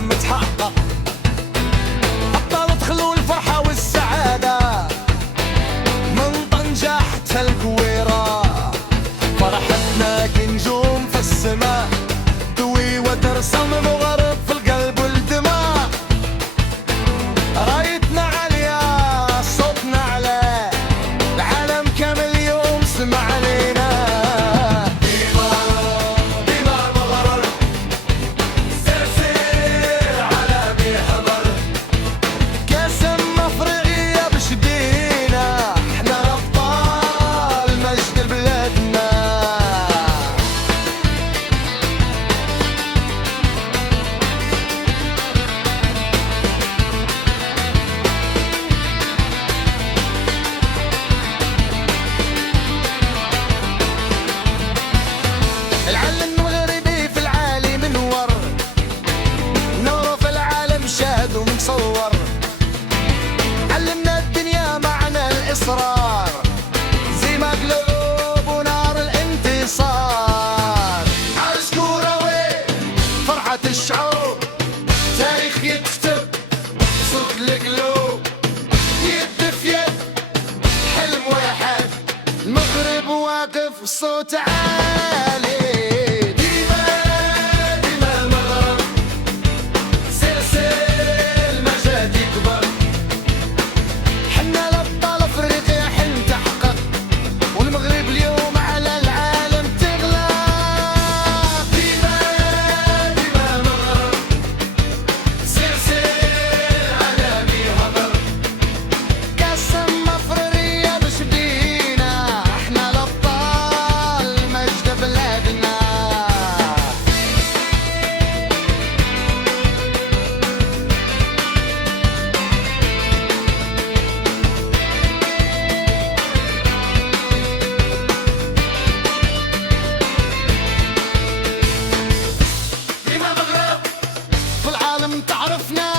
متحقق أبطال دخلوا الفرحة والسعادة من طنجة حتى الكويرة. فرحتنا كنجوم في السماء توي وترسم مغرب في القلب والدماء. رايتنا عالية صوتنا على العالم كامل يوم سمع علينا. علمنا الدنيا معنى الإصرار زي ما قلوب ونار الانتصار. عرس كروي فرحة الشعوب تاريخ يكتب صوت القلوب يد في يد حلم واحد المغرب واقف صوت عالي. تعرفنا